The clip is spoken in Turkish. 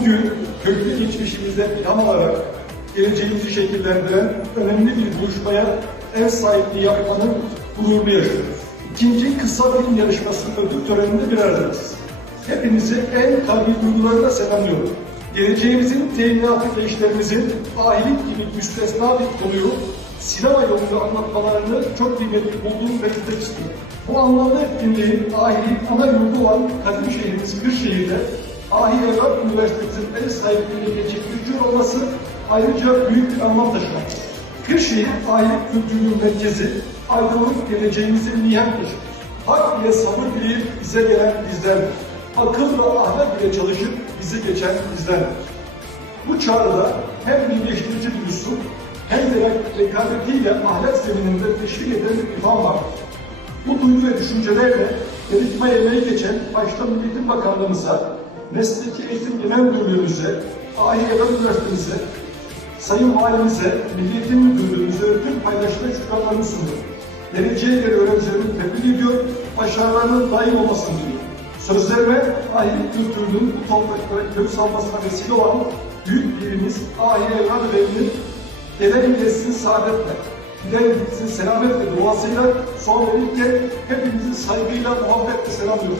Bugün köklü geçmişimizde ilham alarak geleceğimizi şekillendiren önemli bir buluşmaya ev sahipliği yapmanın gururunu yaşıyoruz. İkinci kısa film yarışması ödül töreninde bir aradayız. Hepinizi en kalbi duygularla selamlıyorum. Geleceğimizin teminatı gençlerimizin ahilik gibi müstesna bir konuyu sinema yoluyla anlatmalarını çok kıymetli bulduğum izlemek istiyorum. Bu anlamda etkinliğin ahilik ana yurdu olan kadim şehrimiz Kırşehir'de Evrak Üniversitesi'nin ev sahipliğini gerçekleştiriyor olması ayrıca büyük bir anlam taşımaktadır. Kırşehir ahilik kültürünün merkezi, aydınlık geleceğimizin taşıdır. Hak ile sabır dileyip bize gelen bizlerdir. Akıl ve ahlak ile çalışıp bizi geçen bizlerdir. Bu çağrıda hem birleştirici duygusu hem de rekabetiyle ahlak zemininde teşvik eden bir ifam vardır. Bu duygu ve düşüncelerle eğitime emeği geçen başta Milli Eğitim Bakanlığımıza, Mesleki Eğitim Genel Müdürlüğümüze, Ahi Evren Üniversitemize, Sayın Valimize, Milli Eğitim Müdürlüğümüze ödül paylaşma şükranlarını sunuyorum. Geleceğe göre öğrencilerimi tebrik ediyor, başarılarının daim olmasını diliyorum. Sözlerime ahilik kültürünün bu topraklara köy salmasına vesile olan büyük birimiz Ahi Evren Bey'in gelen geçsin saadetle, gitsin selametle duasıyla son verirken hepinizi saygıyla, muhabbetle selamlıyorum.